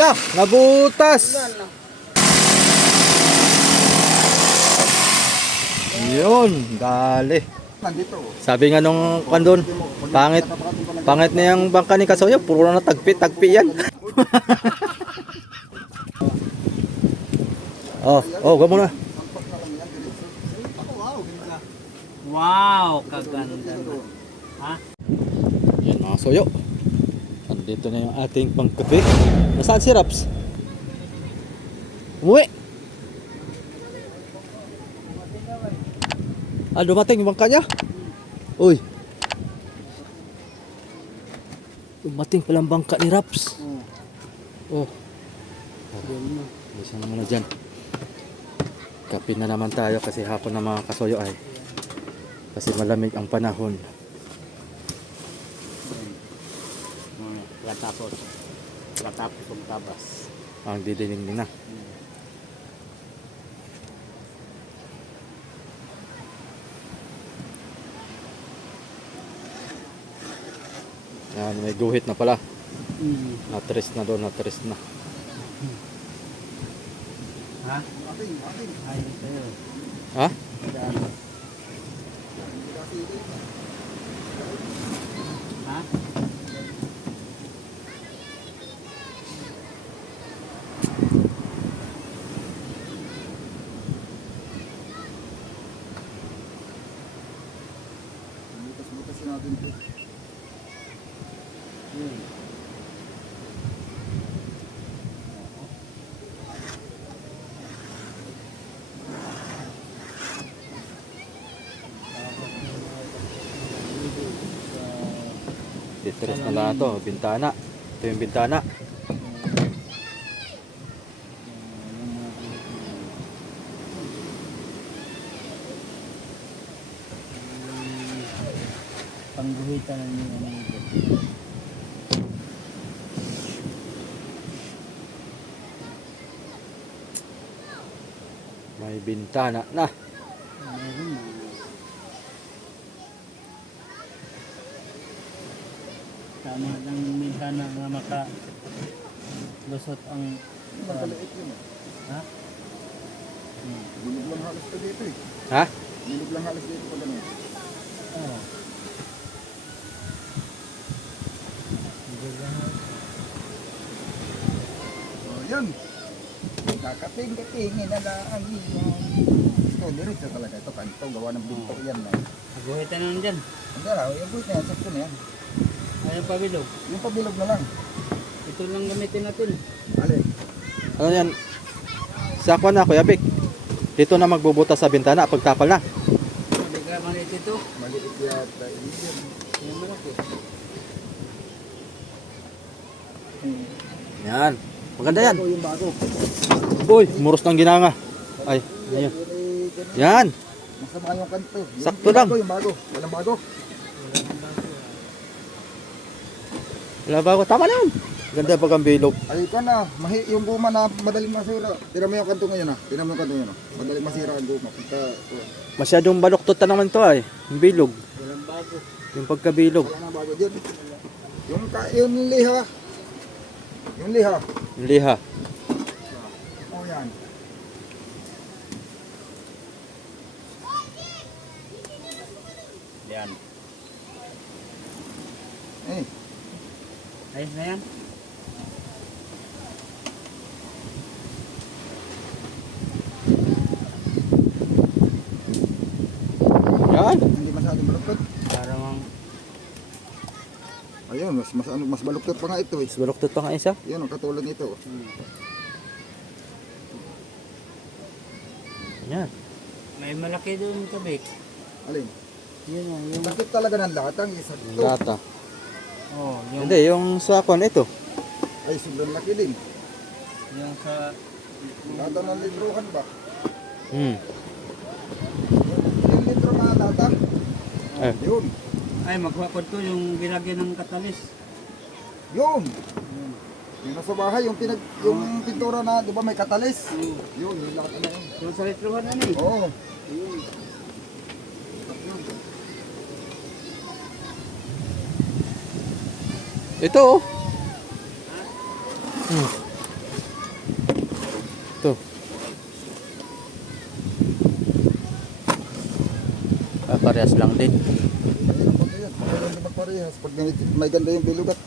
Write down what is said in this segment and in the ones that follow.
Ala, nabutas. Yun, dali. Sabi nga nung kandun, pangit na yung bangka ni Kasoyo, puro na tagpi yan. Gwa muna. Wow, kaganda. Ha? Yan mga soyo. Andito na yung ating pangkape. Nasaan si Raps? Umuwi. Dumating yung bangka niya. Uy. Dumating palang bangka ni Raps. Bisa naman na dyan. Kape na naman tayo kasi hapon na mga kasoyo ay. Kasi malamig ang panahon. Latapos ang tabas. Ang didining din na. Yan, may guhit na pala. Natres na doon, natres na. Ha? Ha? Ha? Titres na lang ito, bintana. Ito yung bintana. Pangguhitan ng May bintana na. Tama lang minsan na maka lusot ang Magkaliit yun. ha? Bilog lang halos ko dito eh. Ha? Bilog lang halos dito pag ano. Oo. Yan. Kakating-katingin na lang ang iyong. Ito, diretso talaga. Ito, kanto. Gawa ng binto yan na. Guhitan na nandyan. Hindi na, yung buhit na yan. Sakto na yan. Ayun pa bilog. Yung pabilog na lang. Ito lang gamitin natin. Alin? Ano yan? Sakwa na, Kuya Vic. Dito na magbubutas sa bintana pagtapal na. Hindi ka maliit ito. Maliit yata. Yan. Yung malaki. Yan. Maganda yan. Bago yung bago. Uy, muros ng ginanga. Ay, ayun. Yan. Masama yung kanto. Yung Sakto lang. Bago, yung bago. Walang bago. Wala ba ako? Tama na yun. Ganda pag ang bilog. Ay ka na. Yung guma na madaling masira. Tira mo yung kanto ngayon ha. Tira mo yung kanto ngayon ha. Madaling masira ang guma. Pagka, Masyadong baluktot na naman to ay. Yung bilog. Walang bago. Yung pagkabilog. wala na bago dyan. Yung liha. Yung liha. Yung liha. Oh yan. Yan. Eh. Ayos na yan. Yan. Hindi masyadong baluktot. Parang ang Ayun, mas baluktot pa nga ito eh. Mas baluktot pa nga isa. Yan, ang katulad nito. Yan. may malaki doon kabik. Alin? Yun o. Yung Sakit talaga ng latang isa ito. Lata. yung Hindi, yung sa kwan ito. Ay, sobrang laki din. yung sa Lata ng librohan ba? Hmm. Yung litro na lata. Eh. Yun. ay magwapod ko yung binagyan ng katalis. Yun. Yung nasa bahay, yung pintura na, di ba may katalis? Yun, yung lata na yun. Yung sa litrohan na eh. Oo. Ito oh. Hmm. parehas lang din. Ayun, pag yan. Maganda magparehas. Pag may ganda yung bilugat,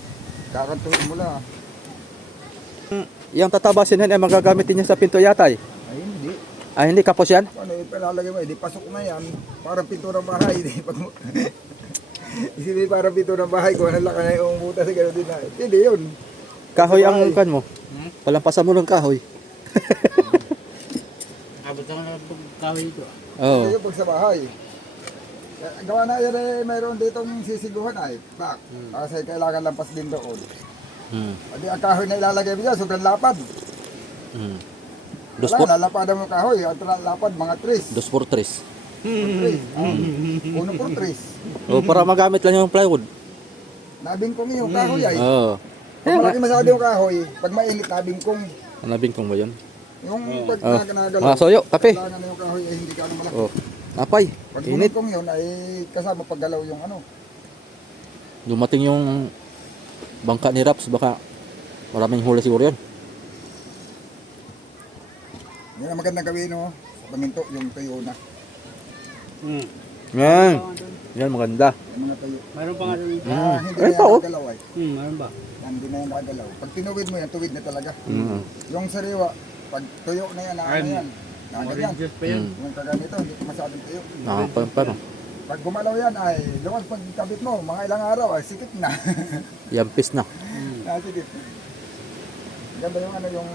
kakantuhin mo lang. Yung tatabasin yan ay magagamitin niya sa pinto yata eh. Ay, hindi. Ah, hindi kapos yan? Ano, ipalalagay mo, di pasok na yan. Parang pinturang bahay. Di, pag mo... Isipin parang pinturang bahay, kung ano lang na yung butas, gano'n din na. Hindi yun. Kahoy ang kan mo. Palampasan mo ng kahoy. Abot ako na pagkawin ito. Oo. Ito yung pag sa bahay. Gawa na yan eh, mayroon ditong sisiguhan ay. Bak. Kasi kailangan lampas din doon. Hmm. Adi ang kahoy na ilalagay mo dyan, sobrang lapad. Hmm. Wala, lalapadan mo kahoy. Ang lapad, mga 3. 2 por 3. 1 por 3. O para magamit lang yung plywood. Nabingkong yung kahoy ay. Oo. Pag malaki masyado yung kahoy, pag mainit nabingkong. Nabingkong ba yun? Yung pag Oh. nagalaw. Mga soyo, kape. Kailangan na yung kahoy ay hindi ka ano malaki. Oh. Napay. Pag Init. bumingkong yun ay kasama paggalaw yung ano. Dumating yung bangka ni Raps, baka maraming huli siguro yun. Yan ang magandang gawin no, sa paminto, yung tuyo na. Yan. Yan maganda. Yung mga tuyo. Mayroon pa nga doon. Hindi Ay, na pa, yan oh. nakagalaw ay. Mayroon ba? Hindi na yan nakagalaw. Pag tinuwid mo yan, tuwid na talaga. Mm. Yung sariwa, pag tuyo na yan, ano yan. Nakaganyan. Oranges pa yun. Yung kaganito, hindi ko masyadong tuyo. Paano? Pag gumalaw yan ay, luwas pag kabit mo, mga ilang araw ay sikip na. Yampis na. Sikip. Ganda yung ano yung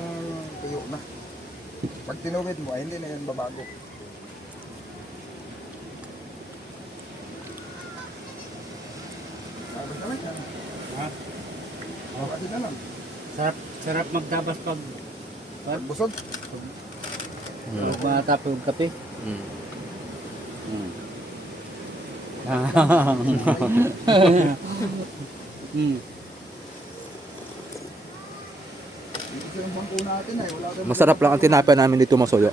tuyo na. Pag tinuwid mo ay hindi na yan babago. Tapos na lang yan. Ha? Pati na lang. Sarap magtabas pag Pag busog. pag matapos yung kape. Mm. Ito yung bangko natin ay wala tayong Masarap lang ang tinapay namin dito, Masoyo.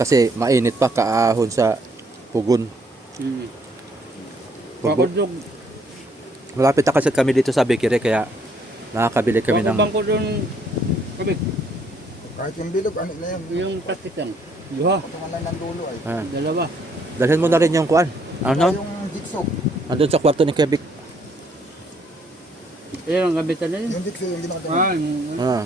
Kasi mainit pa kaahon sa pugon. Bakod yung Malapit na kasi kami dito sa bakery kaya nakakabili kami ng bangko doon kape. kahit yung bilog, ano na yan. Yung plastic yan. Yuha. Ito ka lang ng dulo ay. Dalawa. dalhin mo na rin yung kuan. Ano? Yung jigsaw. Andun sa kwarto ni Kevik. Ayan ang gabitan na yun. Yung jigsaw yung ginawa. Ah,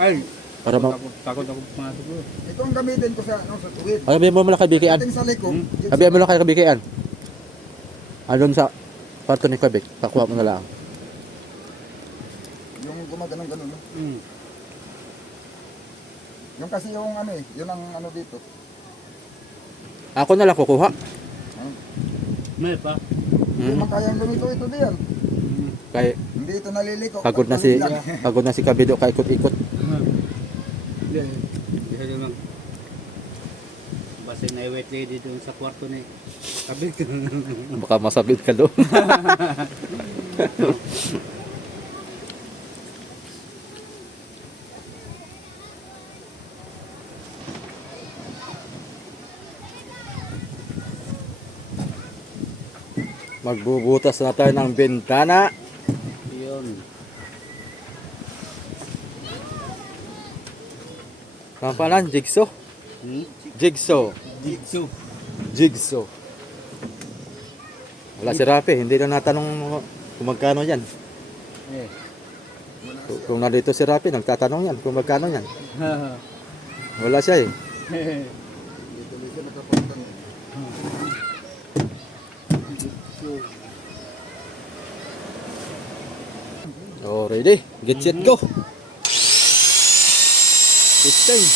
Ay. para ma Takot ako pumasok doon. Ito ang gamitin ko sa, ano, sa tuwid. Sabihin mo lang kay Bikian. Ating sa likod, Sabihin mo lang kay Bikian. Andun sa kwarto ni Kevik. Pakuha mo na lang. yung gumaganon-ganon. No? Mm. Yung kasi yung ano eh, yun ang ano dito. Ako na lang kukuha. May pa. Hindi man kayang lumito ito diyan. Kay Hindi ito naliliko. pagod na si Kabido kaikot-ikot. Hindi. Hindi siya mag... Basta na wet lady doon sa kwarto ni Kabit. Baka masabit ka doon. Magbubutas na tayo ng bintana. Yun. Ang pangalan? Jigsaw? Jigsaw. Jigsaw. Jigsaw. Wala si Rafi, hindi na natanong kung magkano yan. Eh. Kung nandito si Rafi, nagtatanong yan kung magkano yan. Wala siya eh. Dito siya nakapunta. Oh, ready? Get set, go! It's time.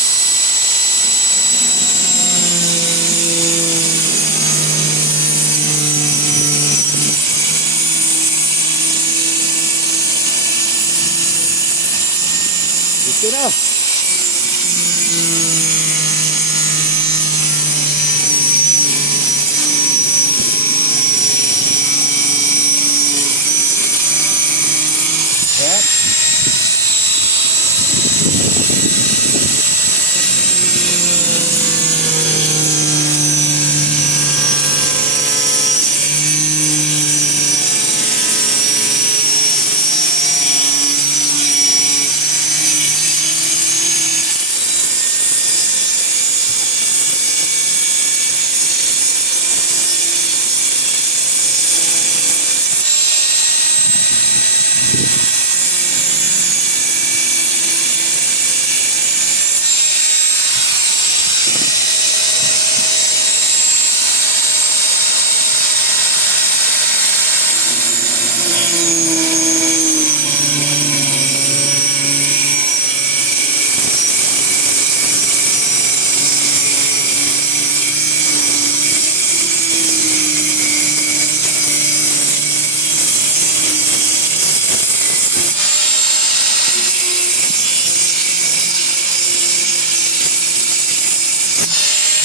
Ito na.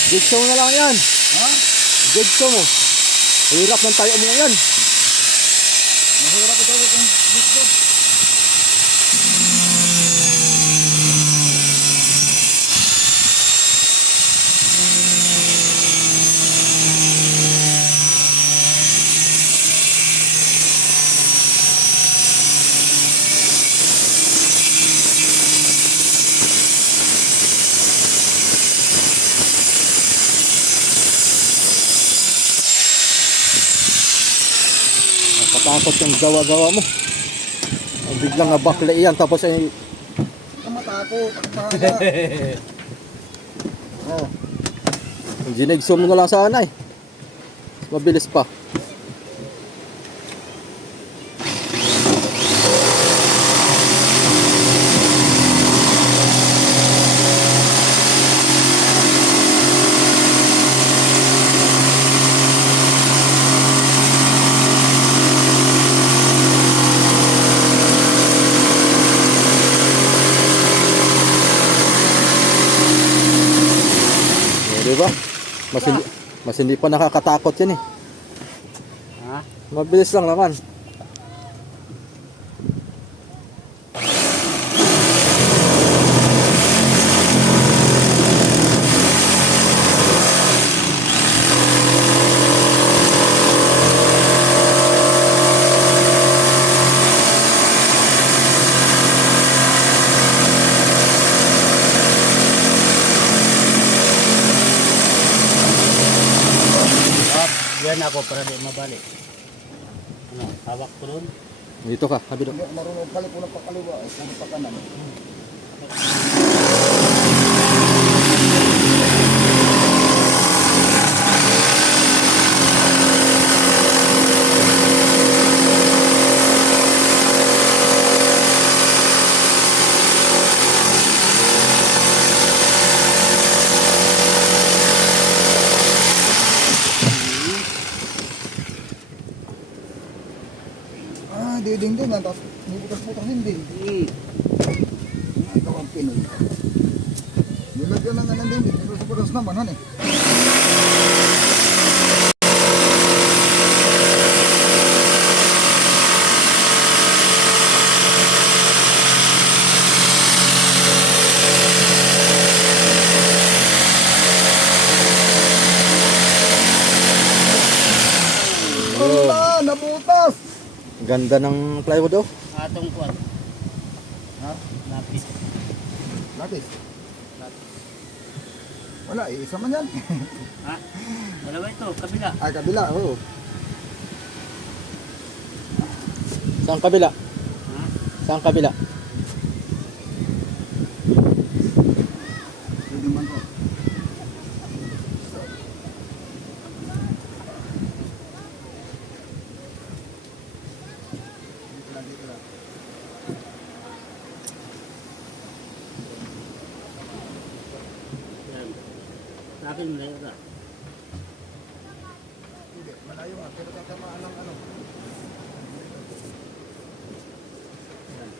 Jigsaw na lang yan. Ha? Jigsaw mo. Hirap ng tayo mo yan. Mahirap ito kung gusto. Nakatakot yung gawa-gawa mo. Ay, biglang nabakla yan tapos ay Ang matakot. Ang pahaga. oh. Ginigsaw mo na lang sana eh. Mabilis pa. Di ba? Mas hindi pa nakakatakot yan eh. Ha? Mabilis lang naman. Yan ako para di mabalik. Ano, hawak ko doon. Dito ka, sabi doon. Hindi ako marunong pala po ng pakaliwa. Kung pakanan. Ah, diding din. Tapos bubutas-butas hindi. Ang gawang Pinoy. Nilagyan lang nga din. Bubutas naman. Ano eh. Wala, nabutas! Ganda ng plywood oh. Atong kuwan. Ha? Lapis. Lapis? Lapis. Wala, isa man yan. Ha? Wala ba ito? Kabila. Ay, kabila, oo. Saan kabila? Ha? Saan kabila? Pwede man to. Dito lang, dito lang. Yan. Sa akin malayo ka. Hindi, malayo nga, pero tatamaan ng ano. Yan.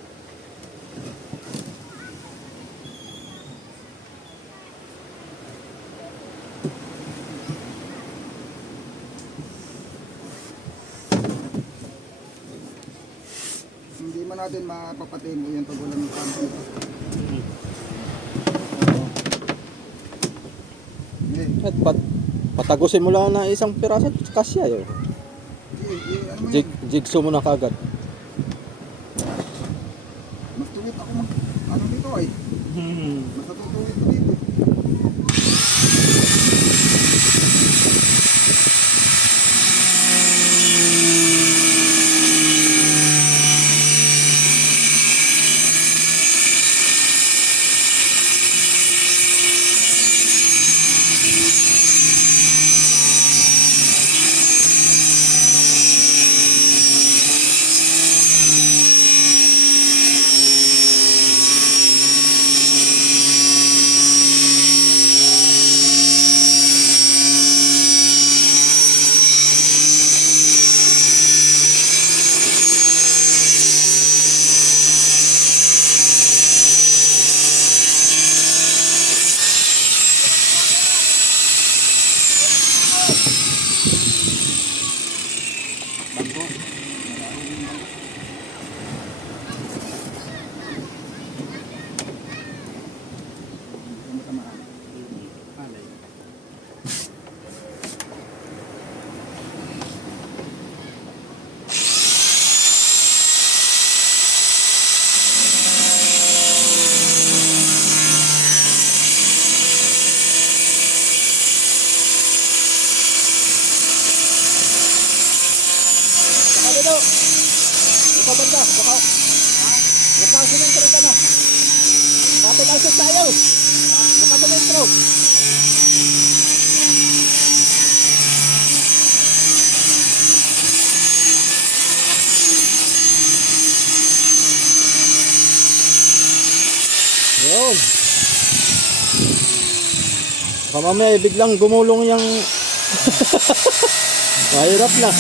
Hindi man natin mapapatayin mo yan pag wala ng kampo. Hmm. Hindi, At patagusin mo lang na isang piraso. Kasya yun. ano mo yan? Jigsaw mo na kagad. Mas tuwid ako mag, ano dito ay. Hmm. Mas natutuwid ko dito. pabanda. Baka sumentro ka na. Kapit ang tayo. Baka sumentro. Yun. Baka mamaya biglang gumulong yung mahirap na.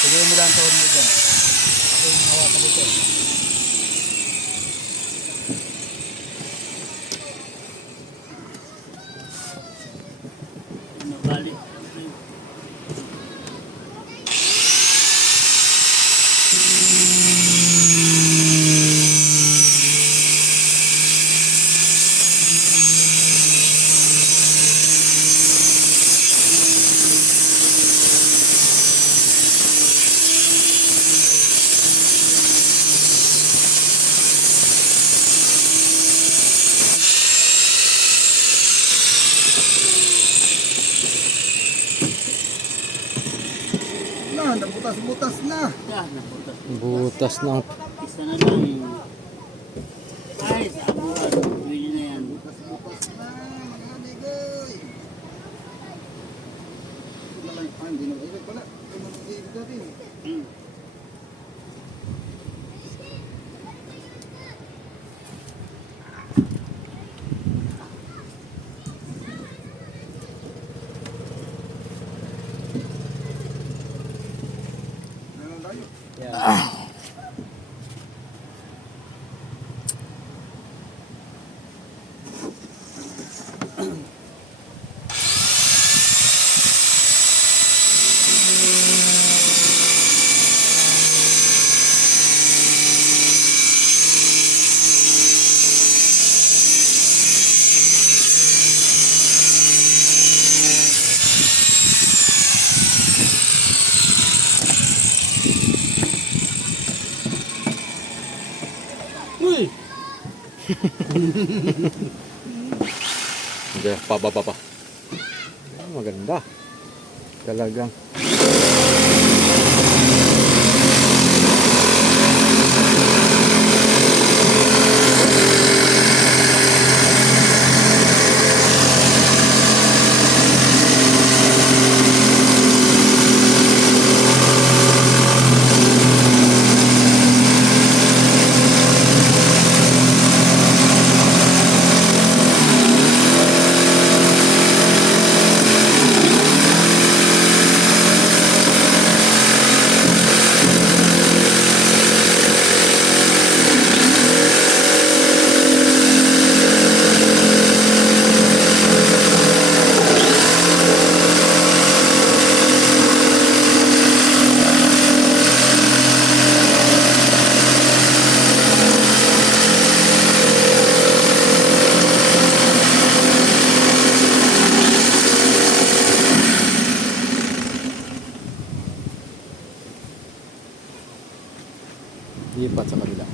Siguro mo lang taon mo dyan. Ako yung hawakan dito. Nabalik. Nabutas-butas na. Naputas. Butas ng Isa na lang. Ay, sa abuhan. Pwede na yan. Butas-butas na, mga amigoy. Hindi na maibig pala. Hindi na maibig natin. Meron tayo. Uy! Hindi, pababa pa. Maganda. Talagang. Lipat sa kanila.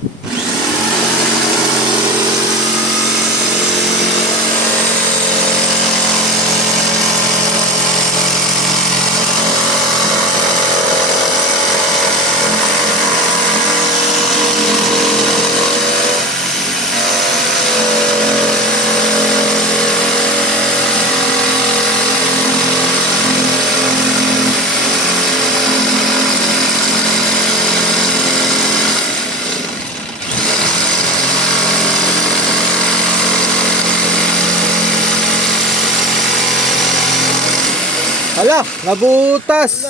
Hala, nabutas.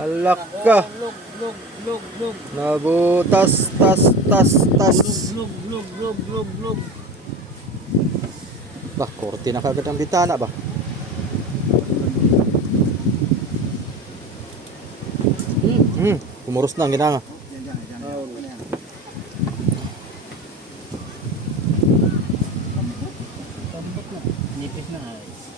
Alak ka. Log. Nabutas, tas. Log. Bah, korte na kagad ang bitana ba? Kumuros na ang ginanga. Yan. Ano yan? Nice.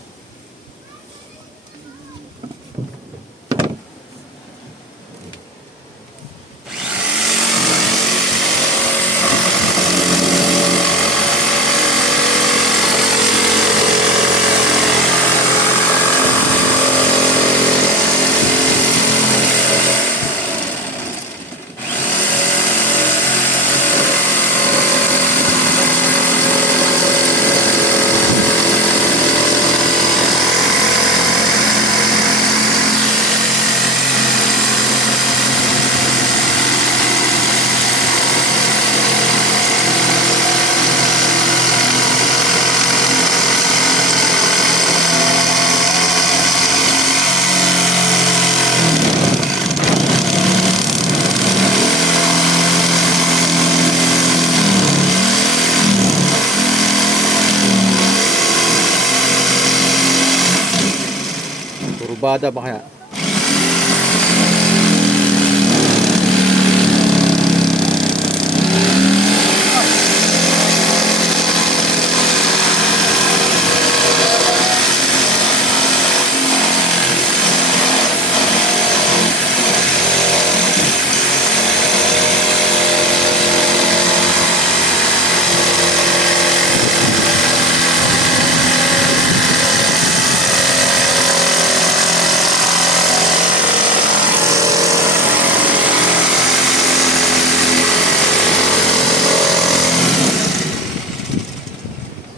Turbada ba kaya?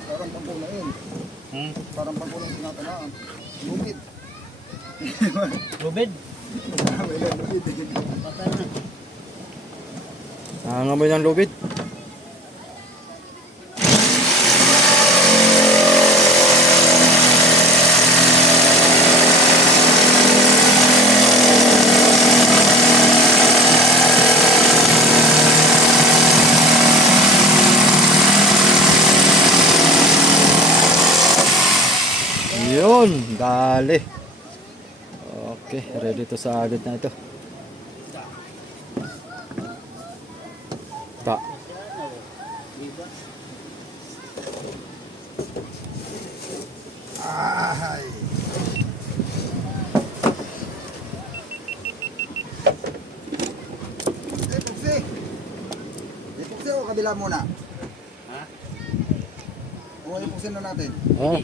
Parang pagkunain. Parang pagkunain tinatanaan. Bukid. Lubid. May lang bukid. Patay na. Nangangamoy ng lubid. Yun, dali. Okay, ready to sa agad na ito. Ta. Diba? Ay. Epoxy. Epoxy o kabila muna? Ha? O epoxy na natin. Oh,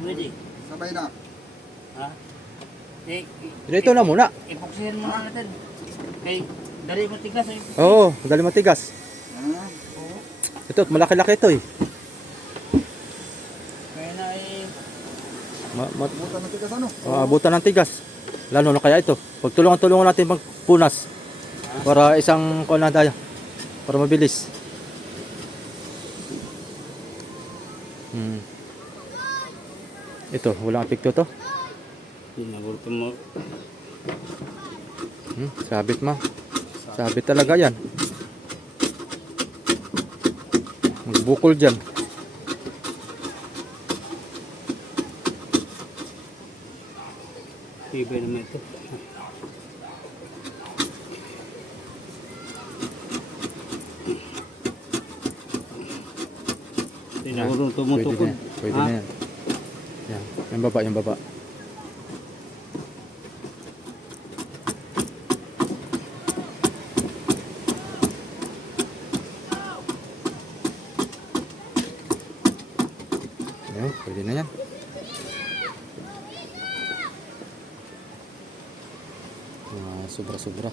Pwede. Sabay na. Ha? Eh, dito na muna. ipoksihin muna natin. Kay, dali mo tigas eh. Oo, dali matigas. Ah, Oo. Ito, malaki-laki ito eh. Kaya na eh. buta na tigas ano? Maabutan ng tigas. Lalo na kaya ito. Pagtulungan-tulungan natin magpunas. Para isang kuwan na tayo. Para mabilis. Ito, walang apekto to. Pinagulto mo. Sabit ma. Sabit talaga yan. Magbukol dyan. Tibay naman ito. Tinagulong tumutukod. Pwede na yan. Yan. Yung baba, yung baba. Ayun, pwede na yan. Sobra-sobra.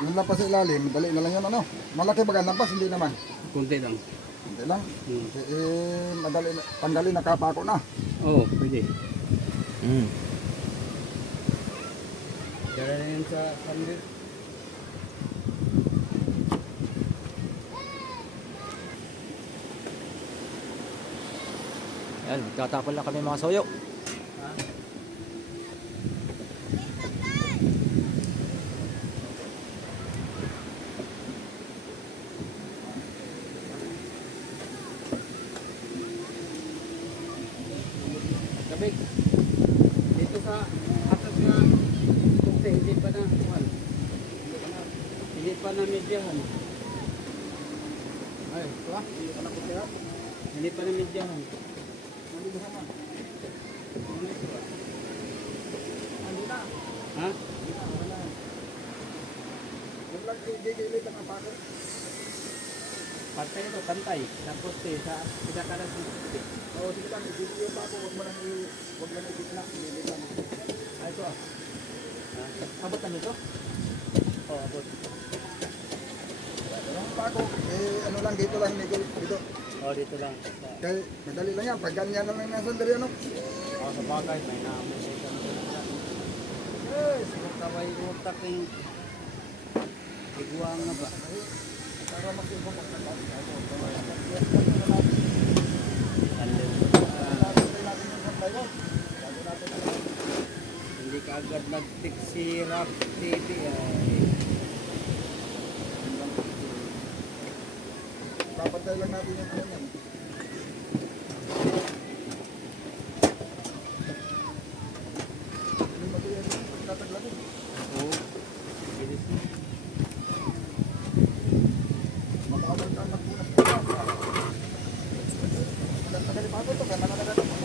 Yung lampas sa ilalim, dali na lang yun ano. Malaki ba ang lampas? Hindi naman. Kunti lang. Hindi lang. Madali na, tanggalin na kapako na. Oo, pwede. Mm. Kaya na yun sa kandir. Yan, magtatapon lang kami mga soyo. Gabi. Dito sa Hindi pa na, kuhan. Hindi pa na medyahan. Ay, ito ah. Hindi ka na putira. Hindi pa na medyahan. Nandito naman. Ando na. Ha? Yung lang gigilit ang apako. Pantay ito, pantay. Tapos sa pinakalas. Oo, sige lang. Ibigay yung pako. Huwag lang ibigla. Ibigay lang. Ah, ito ah. Abot na nito? Oo, abot. Yung pako, ano lang dito lang. Dito. Oo, dito lang. Kaya madali lang yan. Pag ganyan na lang nasa dari ano. Oo, sa bagay, may naamoy sa ito. Yes, magkaway utak yung iguang na ba? Para mag-ibang magkakasya. Hindi ka agad nag-tick si Rap TV ay. Papantay lang natin yung ano yan. Hindi matuyan yung pagkataglagin. Oo. Bilis na. Makakabal ka magpunas. Tagal pa ito. Kaya nakatagal pa ito.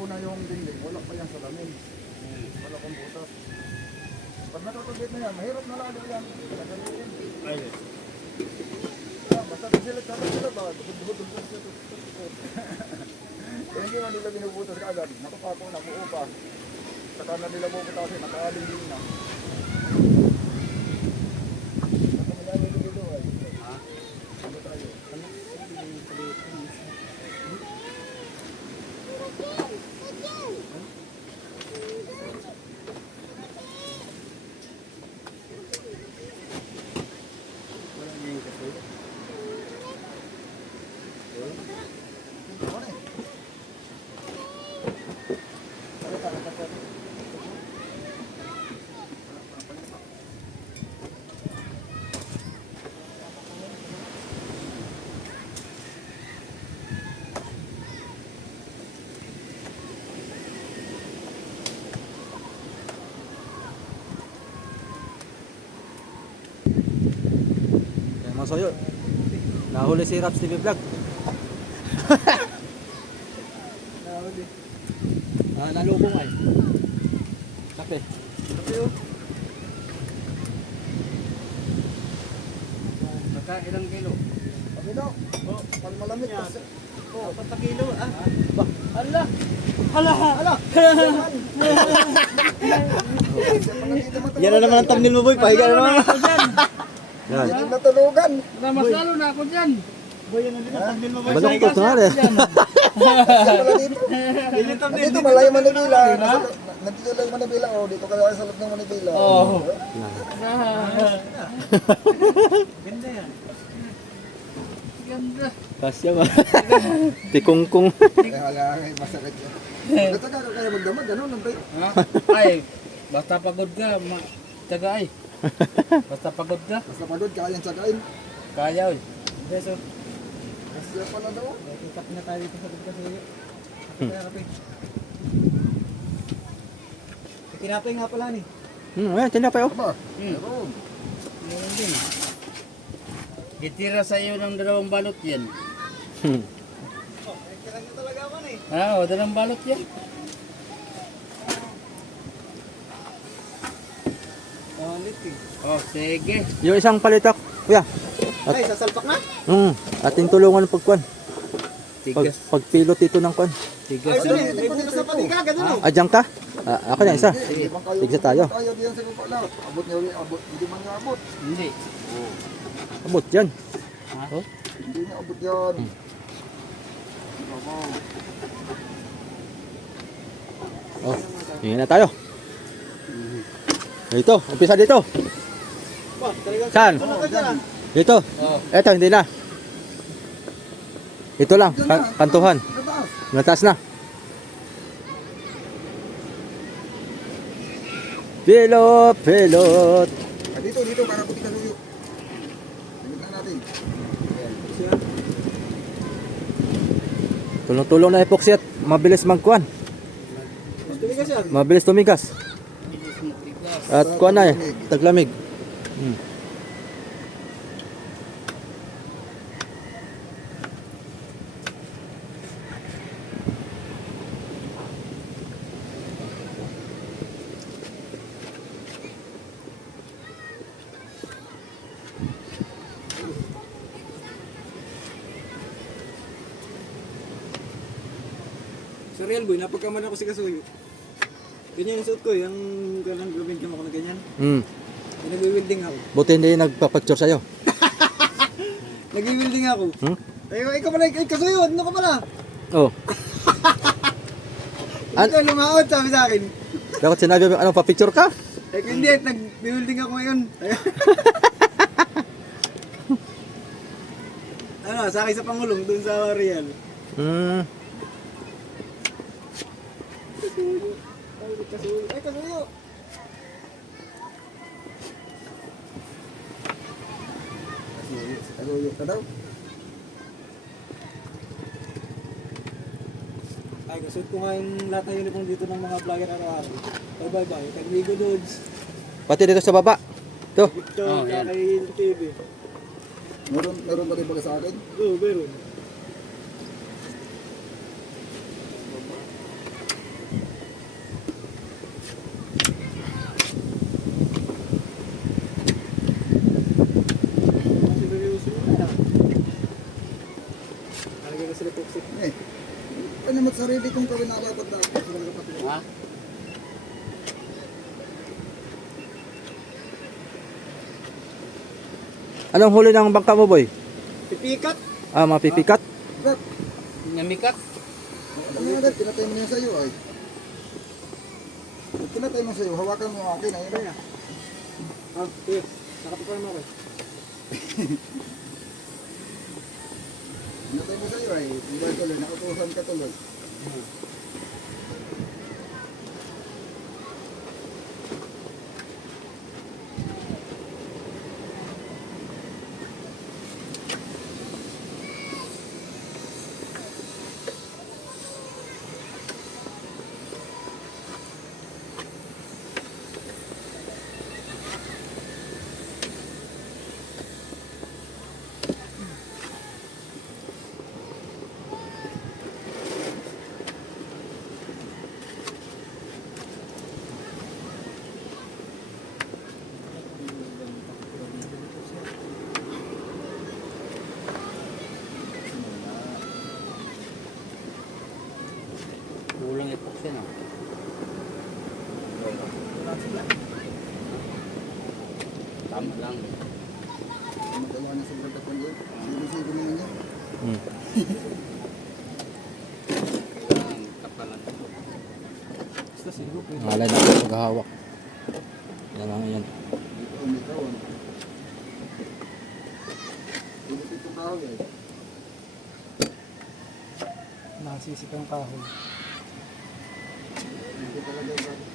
Una yung dingding, wala pa yan sa lamin. Wala pang butas. Pag natutugit na yan, mahirap na lalo yan. Tagalin. Ayos. Basta sila sila ba? Dugod-dugod siya. Kaya hindi man nila binubutas kaagad. Nakapako na, buo pa. Saka na nila bubutasin, nakaalingin na. Basta madami dito ay. Ha? Ano tayo? Ano? Wala niya yung kasoy. Ano eh? Yan mga soyo. Nahuli si Raps TV Vlog. Nalubong ay. Kape. Kape yun. Baka ilang kilo? Kape daw. Oh, Pag malamig kasi. oh, 4 kilo ah. Ba? Hala! Hala! Hala! Yan na naman ang thumbnail mo boy. Pahiga na naman. Yan. Hindi natulugan. Mas lalo na ako dyan. Boy, yan ang thumbnail mo boy. Baloktot na rin. Wala dito. Dito malayo Manibila. Nandito lang Manibila. Oh, dito ka sa loob ng Manibila. Oo. Ganda yan. Ganda. Kasya ba? Tikungkung. Wala, masakit yan. Basta ka kaya magdamag, gano'n lang tayo. Ha? Ay, basta pagod ka, tiyaga ay. Basta pagod ka, Basta pagod, kayang tsagain. kaya oy. Beso. Kasi pala daw. Ikat na tayo dito sa loob kasi. Tinapay nga pala ni. Ayan, tinapay oh. Aba, meron. Meron din. Itira sa iyo ng 2 balot yan. Kailan nyo talaga man eh. Ah, 2 balot yan. Oh, sige. Yung isang palitak. Kuya. Ay, sasalpak na? Ating tulungan ng pagkuan. Tigas. Pagpilot ito ng kuan. Tigas. Hindi po dito sa paniga, gano'n. Adyang ka? Ako na isa. Tigsa tayo. Tayo diyan sa kupa lang. Abot niyo, abot. Hindi man niya abot. Hindi. Abot yan. Ha? Oh. Hindi niya abot yan. Oh. Hingi na tayo. Dito. Umpisa dito. Saan? Dito. Oh. Eto, hindi na. Ito lang, Diyan na, kantuhan. Nataas. Nataas na. Pilot. Ah, dito, para puti ka suyo. Limit na natin. Tulong-tulong na epoxy at mabilis magkuhan. Tumigas yan. Mabilis tumigas. At kuhan na taglamig. Sa real boy, napagkaman ako si Kasuyo. Ganyan yung suot ko, yung ganang gawin ako na ganyan. Mm. Yung nag-wielding ako. Buti hindi nagpa-picture sa'yo. Nag-wielding ako. Hmm? Ay, ikaw pala, Kasuyo, ano ka pala? Oh. Ikaw lumaot, sabi sa akin. Bakit sinabi mo, ano, pa-picture ka? Eh, hindi, nag-wielding ako ngayon. Ano, sakay sa Pangulong, dun sa real. Hmm. Kasuyo. Ay, Kasuyo. Ay, Kasuyo. Kasuyo ka daw. Ay, gusto ko nga yung lahat ng uniform dito ng mga vlogger araw-araw. Bye-bye. Tagligo Lods. Pati dito sa baba. Ito. Ito, kay TV. Meron pa rin pala sa akin. Oo, meron. Eh, ano mo sarili kong gawin na dapat na sila kapatid. Ha? Anong huli ng bangka mo, boy? Pipikat? Ah, mapipikat? Kat, Namikat? ano nga agad, pinatay mo na yan sa'yo ay. Pag pinatay mo sa'yo, hawakan mo yung akin. Ayun na. Ah, sige. Nakapapar mo ako. Pinatay mo sa'yo ay. Iba tuloy, nakutusan ka tuloy. Kulang epoxy na. Tama lang. Magdalawa na sa brother ko yun. Sige mo yun. Hmm. Kailangan kapalan. Basta siguro po. Alay na ako maghahawak. Yan lang yan. Dito, may kawan. Pinipit yung kahoy ay. Nasisip ang kahoy. Hindi talaga yung kahoy.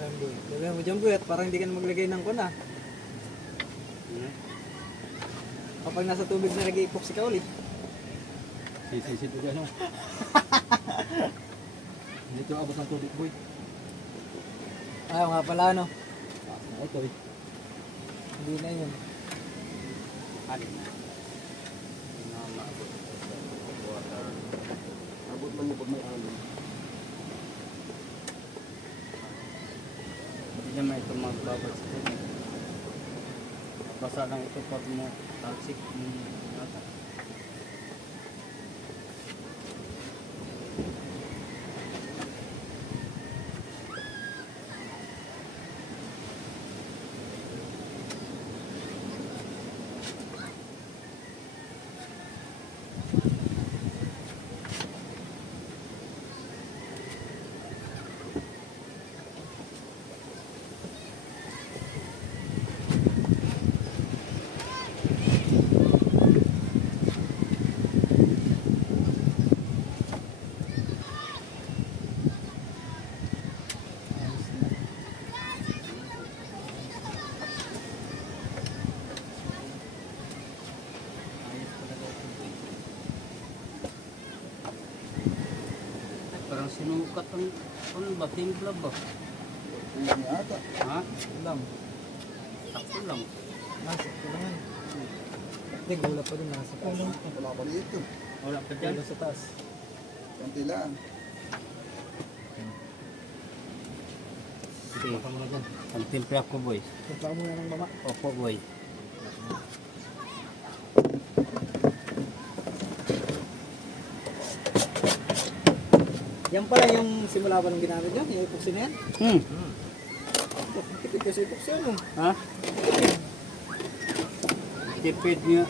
Jamboy. Sabihan mo Jamboy at parang hindi ka na maglagay ng kuna. Kapag nasa tubig na nag-epoxy ka ulit. Sisisid ko dyan, oh. Dito abot ng tubig, boy. Ayaw nga pala no. Ito, eh. Hindi na yun. Abot lang yung pag may alon. Hindi niya may ito magbabad sa tubig. Basa lang ito pag mo talsik. Parang sinukat ang ano ba? Timpla ba? Hindi ata. Ha? Lang. Sakto lang. Nasa ko lang yan. Hindi, gula pa din nasa taas. Wala pa dito. Wala pa dyan. Gula sa taas. Konti lang. Sige. Ang timpla ko boy. Punta mo na ng mama. Opo boy. Yan pala yung simula pa nung ginamit yan, yung epoxy na yan. Tipid kasi epoxy ano. Ha? Tipid niya.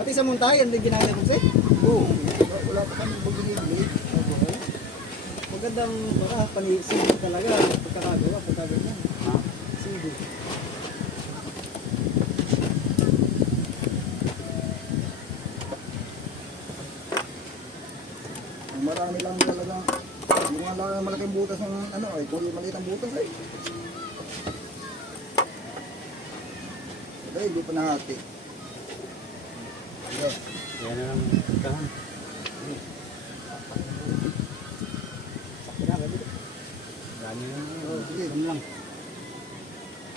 Pati sa muntayan din ginamit epoxy. Oo. Wala pa kami bumili. Magandang panisig talaga. Pagkakagawa, pagkagawa. Ha? Sige. Marami lang talaga. Yung mga malaking butas ng ano ay kung yung maliit ang butas ay. Ay, hindi pa nahati. Yes. Yan na lang ikahan. Dami lang. Sige. Yan lang.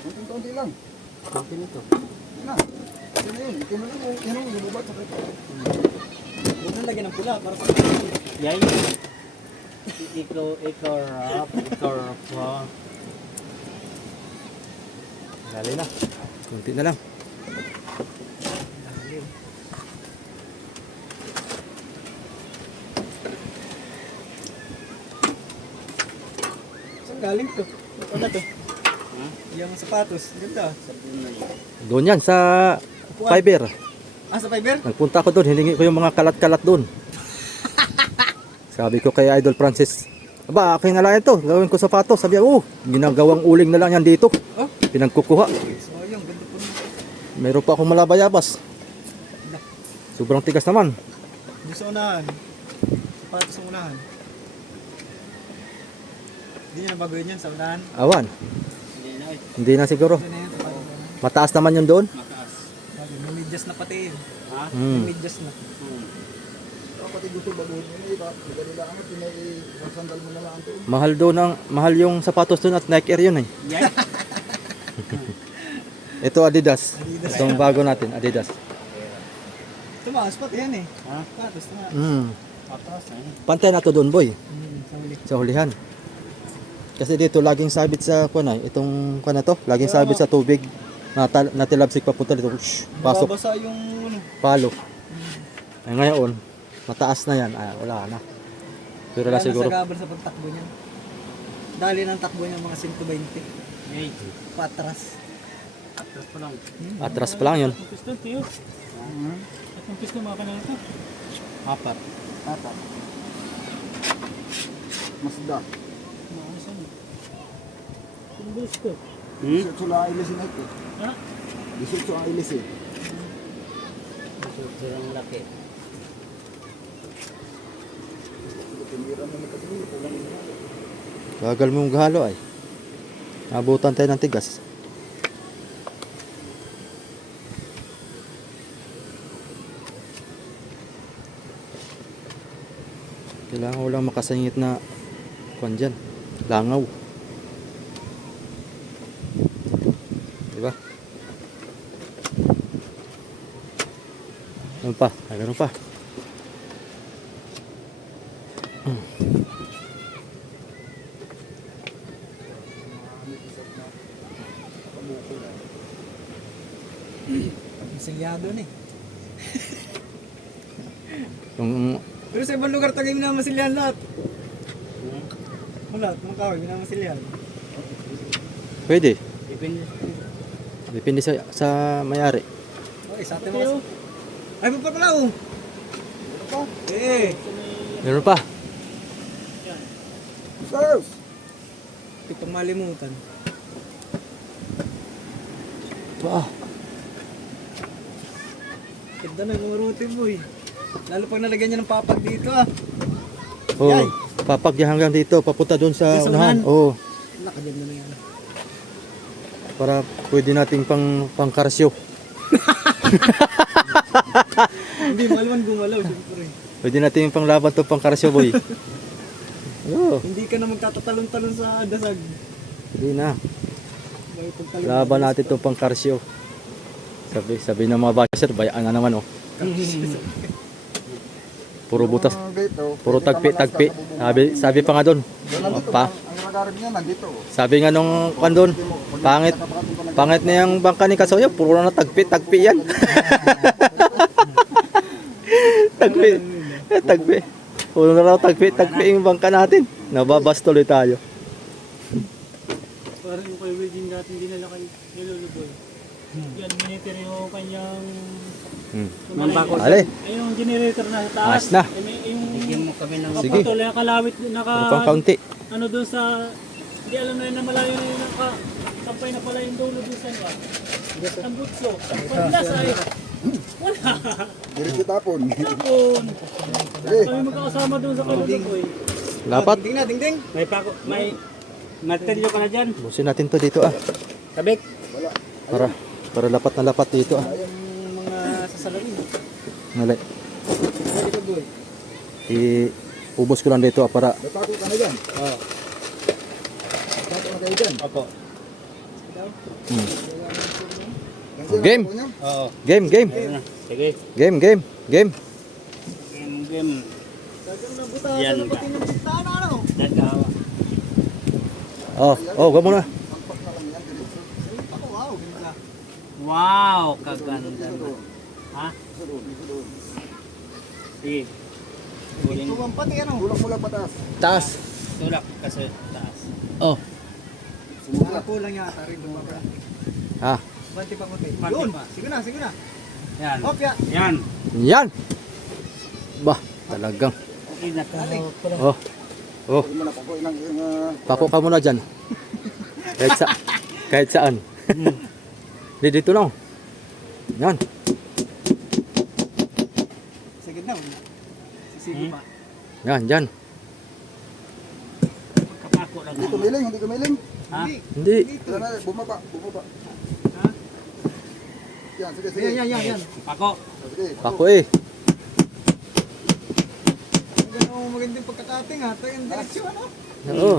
Konti-konti lang. Kunti nito. Yan na. Yan na yun. Ito na lang. Yan ang lububat sa kito. Huwag nang lagyan ng pula para sa Yan. Ikaw rap. Ha? Dali na. Kunti na lang. Saan galing to? Ano to? Yung sapatos. Ganda. Doon yan sa fiber. Ah, sa fiber? Nagpunta ako doon, hiningi ko yung mga kalat-kalat doon. Sabi ko kay Idol Francis, aba, akin na lang ito, gawin ko sapatos. Sabi niya, ginagawang uling na lang yan dito. Oh, Pinagkukuha. sayang. Ganda po na. Meron pa akong malabayabas. Sobrang tigas naman. Yung sa unahan. Sapatos sa unahan. Hindi nyo nabagoyin yan sa unahan. Awan, Hindi na eh. hindi na siguro. Ito na yan. Sapatos na yan. Mataas naman yun doon. Mataas. May medyas na pati yun. Ha? May medyas na. Kapatid gusto baguhin mo na ito. Madali lang ang pinay-sandal mo na lang ito. Mahal doon mahal yung sapatos doon at Nike Air yun eh. Yan. Ito Adidas. Itong bago natin, Adidas. Tumaas pati yan eh. Ha? Sapatos na. Mataas eh. Pantay na to doon boy, Sa huli. sa hulihan. Kasi dito laging sabit sa kuwan itong kuwan na to, laging sabit sa tubig. Natilabsik papunta dito. Pasok, Mababasa yung ano. palo. Ay ngayon, mataas na yan. Ay, wala na. Pero na siguro. Nasagabal sa pagtakbo niya. Dali ng takbo niya mga 120. Wait. Patras. Atras pa lang. Atras pa lang yun. Ang pistol, tiyo. Ang pistol, mga kanal ito. Apat. Tata. Masda. Ang gusto. 18 lang ang ilisin ito. Ha? 18 ang ilisin. Gusto ang laki. Tinira mo na patuloy. Gagal mo yung gahalo ay. Nabutan tayo ng tigas. Kailangan ko lang makasangit na kuwan dyan. Langaw. Diba? Ganun pa. Ay, ganun pa. Silyado na eh. Yung Pero sa ibang lugar tagay minamasilyan lahat. Lahat, mga kahoy, minamasilyan. pwede. Depende. Depende sa may-ari. Okay, sa atin mga... Ay, pa pala oh! Eh! Meron pa. Sars! Hindi pang malimutan. Ah, Ganda na yung mga route mo eh. Lalo pag nalagyan niya ng papag dito ah. oh, Yay! papagya hanggang dito, papunta doon sa Doon sa unahan. unahan? Oo, Nakagyan mo na yan. para pwede nating pangkarsyo. Hindi, malman gumalaw siyempre. Pwede nating panglaban to pangkarsyo boy. Oo, Hindi ka na magtatatalon-talon sa dasag. hindi na. May pagtalon. Laban natin itong pangkarsyo. Sabi ng mga basher, bayaan na naman oh. Puro butas, puro tagpi. Sabi pa nga doon. Pa, Ang nagarap niya nandito. sabi nga nung kandun, pangit na yung bangka ni Kasoyo, puro na tagpi yan. tagpi. Puro na raw tagpi yung bangka natin. Nababas tuloy tayo. Parang yung kay Wilgin natin dinala kay Niluluboy. Yan, minitir yung kanyang... Mambako. Ale, Ay, yung generator na sa taas. Ayos na. Ay, may, yung... mo kami ng... Sige. Kapatuloy, nakalawit, ano pang kaunti? ano doon sa... Hindi alam na yun na malayo na yun, sampay na pala yung dulo doon sa ano. Ang butso. Paglas ay... Wala. Diretso tapon. Tapon. Kami magkakasama doon sa Kaluluboy. Lapat. Dingding na, dingding. May pako, may... Martilyo ka na dyan. Busin natin to dito ah. Kabik. Para lapat na lapat dito ah. Yung mga sasalamin. Nalay. Pwede ka, boy. Ubos ko lang dito ah, para Natako ka na dyan. Oo. Natako na kayo dyan. Opo. Yan siya, Game. natako niya. Oo. game. Sige. Game. Game. Yan ka. Nagkawa. Wag muna. Pagpak na lang yan. Diretso. Wow, ganda. Wow, kaganda. Doon. Ha? Doon. Sige. Ito ang pati ano. Tulak mo lang patas. Taas. Tulak kasi taas. Oh. Mga kulang yata rin lumabra. Ha. Banti pa konti. Banti Yun. pa. Sige na, sige na. Yan. Hop ya. Yan. Yan. Bah, talagang. Oh. Huwag mo na pako ilang Pako ka muna dyan. Kahit saan. Dito lang. Yan. Sige na. Sige pa. Yan, dyan. Kapako lang. Hindi kumiling, hindi kumiling. Ha? Hindi. Yan na, bumaba. Ha? Yan, sige. Yan. Pako. Sige. Pako eh. Ganun magandang pagkakating ha. Ito yung direksyon ano. Oo.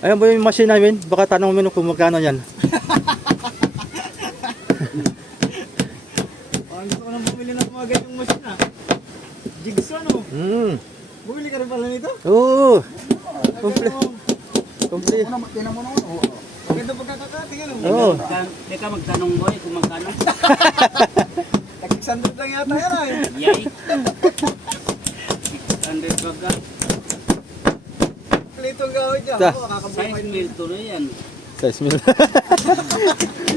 Ayun ba yung machine namin? Baka tanong mo kung magkano yan. Parang gusto ko nang bumili ng mga ganyang machine ha. Jigsaw no. Bumili ka rin pala nito? Oo. Ganun. Complete. Tingnan mo naman. Oo. Magandang pagkakating ano. Oo. Teka, magtanong boy kung magkano. Tag-600 lang yata yan ay. Yay. 600 baga. Klito ang gawin dyan. Ta. Ako, makakabuhay Size nito. mil tuloy yan. 6 mil.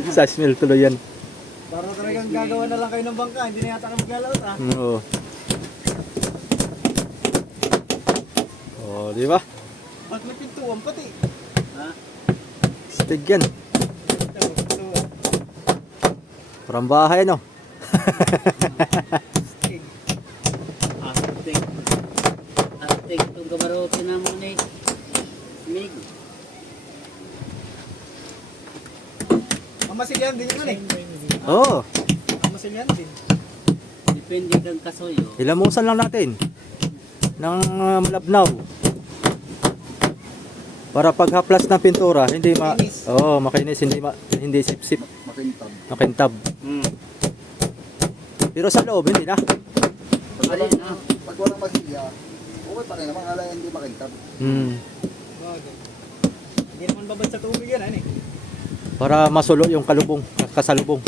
6 mil tuloy yan. Para talagang gagawa na lang kayo ng bangka. Hindi na yata ka mag-galaw ha. Oo. Oh, di ba? At may pintuan pati. Ha? Stig yan. Parang bahay no. Astig. Astig itong gabarote na mo ni Mig. Mamasilyan din yun eh. Oo. Mamasilyan din. Depende kang kasoyo. Ilamusan lang natin ng malabnaw. Para paghaplas ng pintura, hindi Makinis. makinis, hindi sip-sip, Makintab. makintab. Pero sa loob hindi na. Ayun ah. Pag walang masilya, okay pa rin naman. Alay hindi makintab. Bagay. Hindi naman babad sa tubig yan eh. Para masulo yung kasalubong.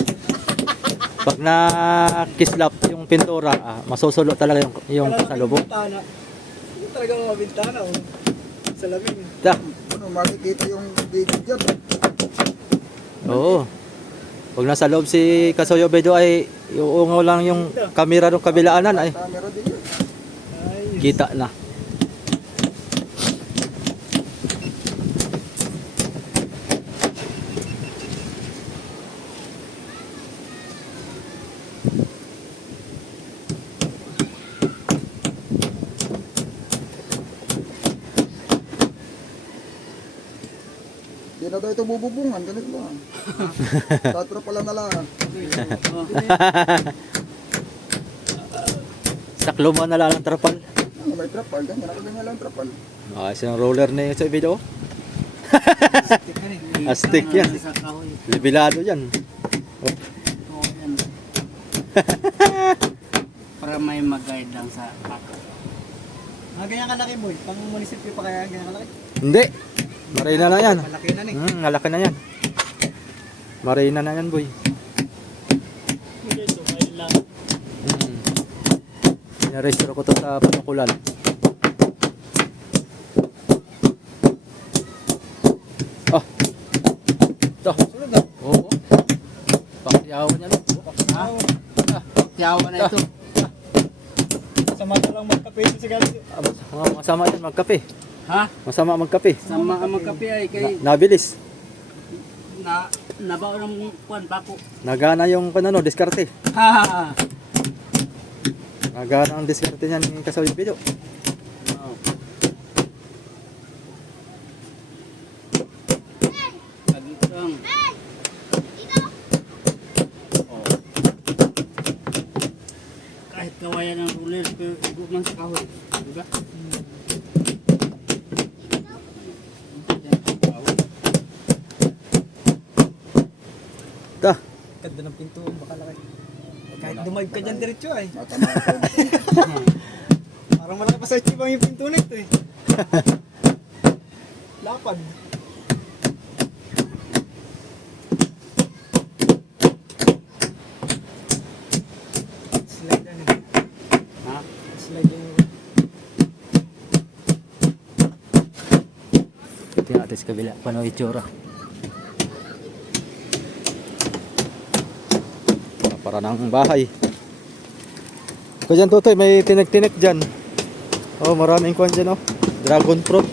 Pag na-kislap yung pintura, masusulo talaga yung kasalubong. Bintana. Hindi talaga mga bintana oh. Salamin. Ta. Ano, makikita yung bigid dyan. Oo. Pag nasa loob si Kasoyo Bedo ay iungaw lang yung kamera ng kabilaanan ay Camera din yun. Ay. kita na. Hindi na daw ito bububungan. Ganito lang. Tatro pala na lang. Saklo mo na lang ang trapal. May trapal, ganyan. Nakaganyan lang trapal. Ayos yung roller na yun sa video. Stick ka rin. Astig yan. Sa kahoy. Libilado yan. Oo, yan. Para may mag-guide lang sa ako. Ganyan kalaki boy. Pang munisipyo pa kaya ganyan kalaki? Hindi. Marina na yan. Malaki na eh. Malaki na yan. Marina na yan, boy. Hindi ito, ayun lang. Pinarestro ko to sa panukulan. Ah. Ito. Sunod ah. Oo. Pakyawan niya, no? Ha? Tiyawa na ito. Sama na lang magkape ito si Gabi. Masama yan magkape. Ha? Masama magkape. Sama ang magkape ay kay Nabilis. nabaon ng kuwan bako. Nagana yung panano, diskarte. Ha ha ha. Nagana ang diskarte niyan yung kasaw yung video. Oh. Pagitang. Oh. Kahit kawayan ng ruler, pero igo man sa kahoy. Diba? Ta. Ganda ng pinto, baka laki. Kahit dumayb ka dyan diretso ay. Matama ako. Parang malaki pa sa chibang yung pinto na ito eh. Lapad. Slide ano. Ha? Slide yung... Tingnan natin sa kabila. Paano itsura? Para ng bahay. Ito dyan, Totoy. May tinik-tinik dyan. Oh, maraming kwan dyan, oh. Dragon fruit.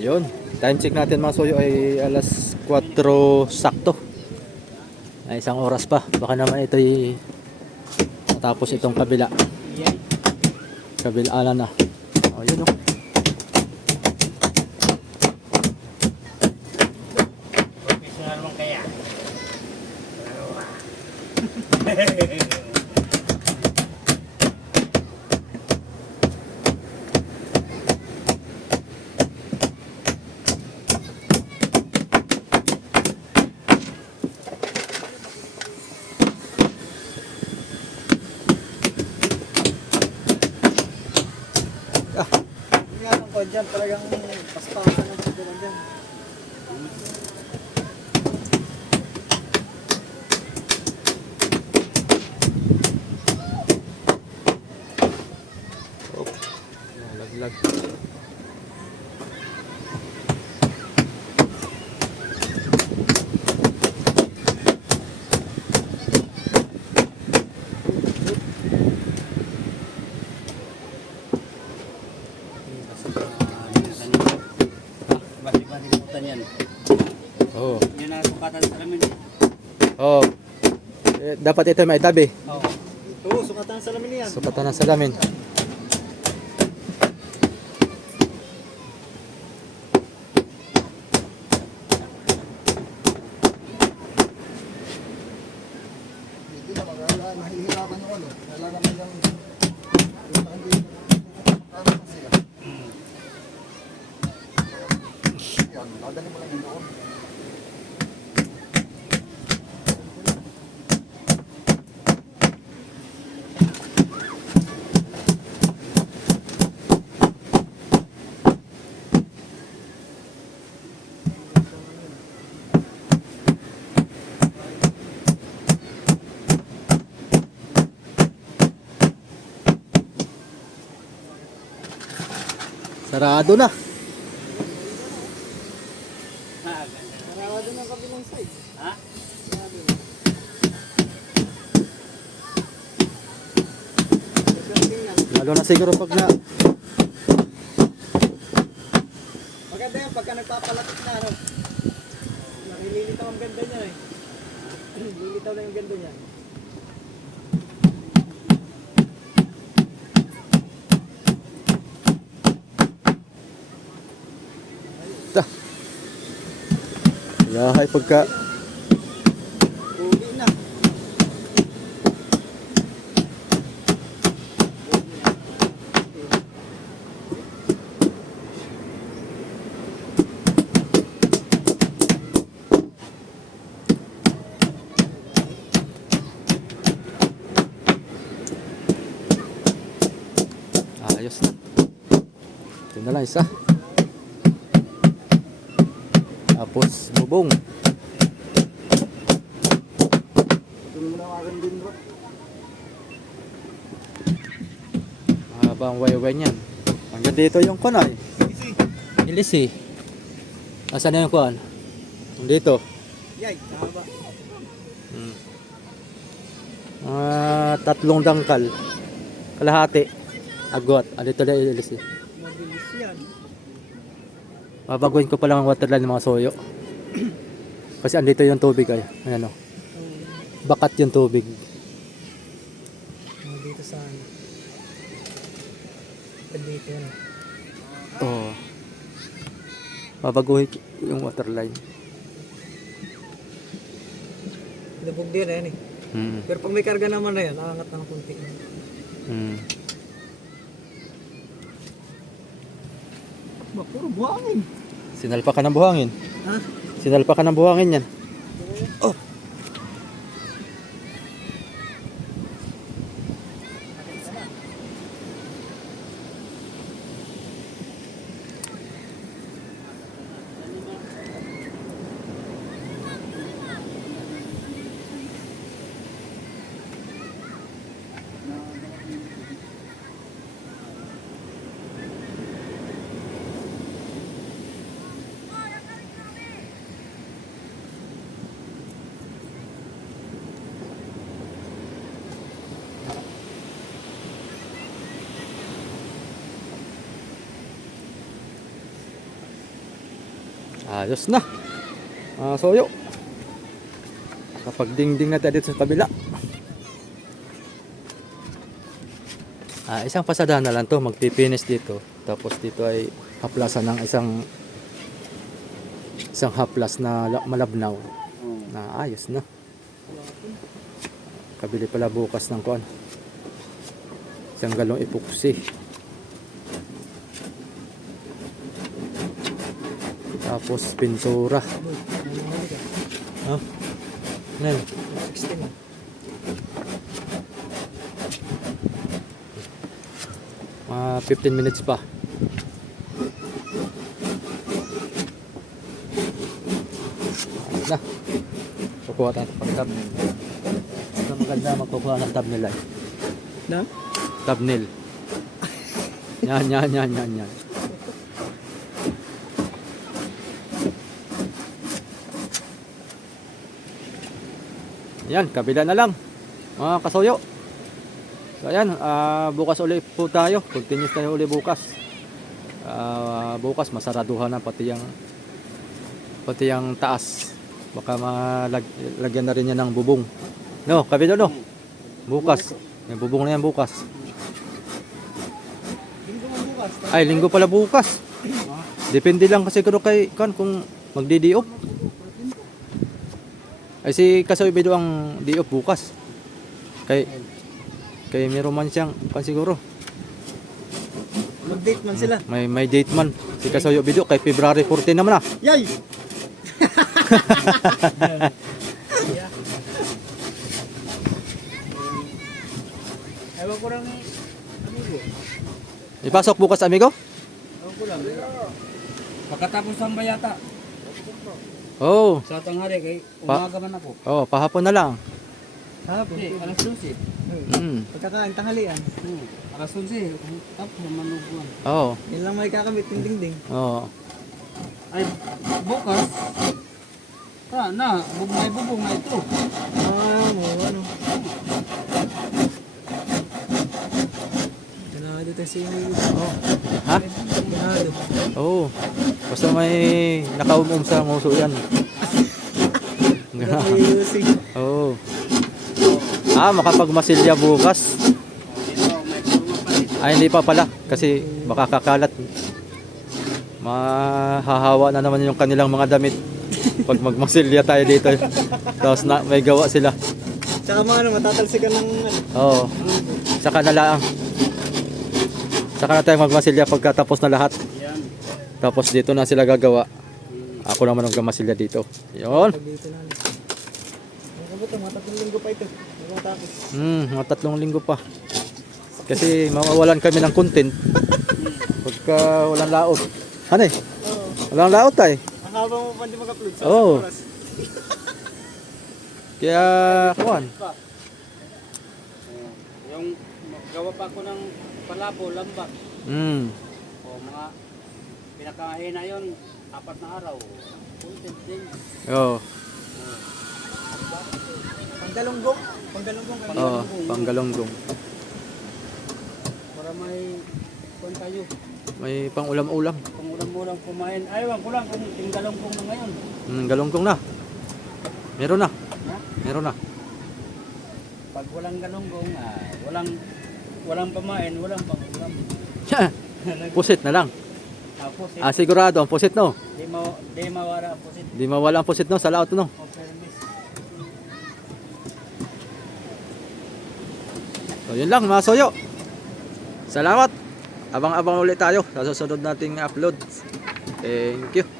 Yun. Time check natin mga soyo ay alas 4 sakto. Ay, isang oras pa. Baka naman ito'y matapos itong kabila. Kabila na. Oh, yun, oh. Professional naman kaya. Nga ng kwan dyan, talagang paspasan ng siguro dyan. Laglag. Basi-basi kutan yan. Oh. Yan ang sukatan sa alamin. Oh. Dapat ito may tabi. Oo. Oo, sukatan sa lamin niyan. Sukatan ng salamin. Hindi na mahihirapan yung ano. Talaga may yung... Hindi makakaroon sila. Yan, nadali mo lang yung doon. Sarado na. Sarado ng kabilang side. Ha? Lalo na siguro pag na Maganda yan pagka nagpapalakit na ano. Nakililitaw ang ganda niya eh. Lilitaw na yung ganda niya. yahay pagka Uwi na. Ayos na. Ito na lang isa. Tapos bubong. Ito naman ang akin din bro. Habang wayway niyan. Hanggang dito yung kunay. Ilisi. Asan na yung kuan? Dito. Yay, haba. Tatlong dangkal. Kalahati. Agot. Dito na ilisi. Mabilis yan. Babaguhin ko pa lang ang waterline ng mga soyo. Kasi andito yung tubig ay. Ano? Bakat yung tubig. Dito sa ano. Dito yan. Oo. Babaguhin yung waterline. Lubog din yan eh. Pero pag may karga naman na yan, aangat na ng kunti. Ba, puro buhangin. Sinalpa ka ng buhangin. Ha? Sinalpa ka ng buhangin yan. Oh. Ayos na. Soyo. Kapag dingding na tayo dito sa kabila. Isang pasadahan na lang to. Magpipinis dito. Tapos dito ay haplasan ng isang haplas na malabnaw. Na ayos na. Kabili pala bukas ng kuan. Isang galong epoxy. Tapos pintura. Ha? Ano? 16 na. Mga 15 minutes pa. Ayos na. Kukuha tayo ng tab. Ito maganda magkukuha ng thumbnail ay. Na? Thumbnail. Yan. Yan, kabila na lang mga kasoyo. So ayan, bukas ulit po tayo. Continuous tayo ulit bukas. Bukas masaraduhan na pati yung taas. Baka malagyan na rin yan ng bubong. No, kabila no. Bukas. May bubong na yan bukas. Linggo mo bukas. Ay, linggo pala bukas. Depende lang kasi kay kung magdi-diop. Ay si Kasoy Bido ang diop bukas. Kay meron man siyang siguro. Mag-date man sila. May date man si Kasoy Bido kay February 14 naman ah. Yay! Ewan ko lang amigo. Ipasok bukas amigo? Ewan ko lang. Pagkatapos ng bayata. Oh. Sa tanghali kay umaga man ako. Oh, pahapon na lang. Hapon. Alas 12. Pagkakain tanghalian. Alas 11. Tapos manubuan. Oh. Yan lang may kakamit ng dingding. Oh. Ay, bukas. May bubong na ito. Ano. Ganado tayo si Emilio. Oh. Ha? Ganado. Oh. Basta may nakaumum sa nguso yan. Oh. Makapagmasilya bukas. Ay, hindi pa pala. Kasi baka kakalat. Mahahawa na naman yung kanilang mga damit. Pag magmasilya tayo dito. Tapos may gawa sila. Tsaka matatalsikan ng Oo. Saka na lang. Saka na tayo magmasilya pagkatapos na lahat. Tapos dito na sila gagawa. Ako naman ang gamasilya dito. Yun. Dito na. Mga 3 linggo pa ito. Matapos. Mga 3 linggo pa. Kasi mawawalan kami ng content pagka walang laot. Ano eh? Oo. Walang laot ay. Ang haba mo pa hindi mag-upload sa Oo. oras. Kaya, kuhan. Pa. Yung gawa pa ako ng palabo, lambak. O mga pinakain na yun, 4 na araw. Content din. Oo. Panggalunggong. Panggalunggong. Oo, panggalonggong. Para may kung tayo, May pang-ulam-ulam. kung ulam-ulam kumain. Ayaw ko lang kung tinggalong na ngayon. Galonggong na. Meron na. Ha? Meron na. Pag walang galonggong, walang pamain, walang pang-ulam. Pusit na lang. Tapos, Sigurado ang pusit no. di mawala ang pusit. Di mawala ang pusit no sa laot no. O fairness. So yun lang mga soyo. Salamat. Abang-abang ulit tayo sa susunod nating upload. Thank you.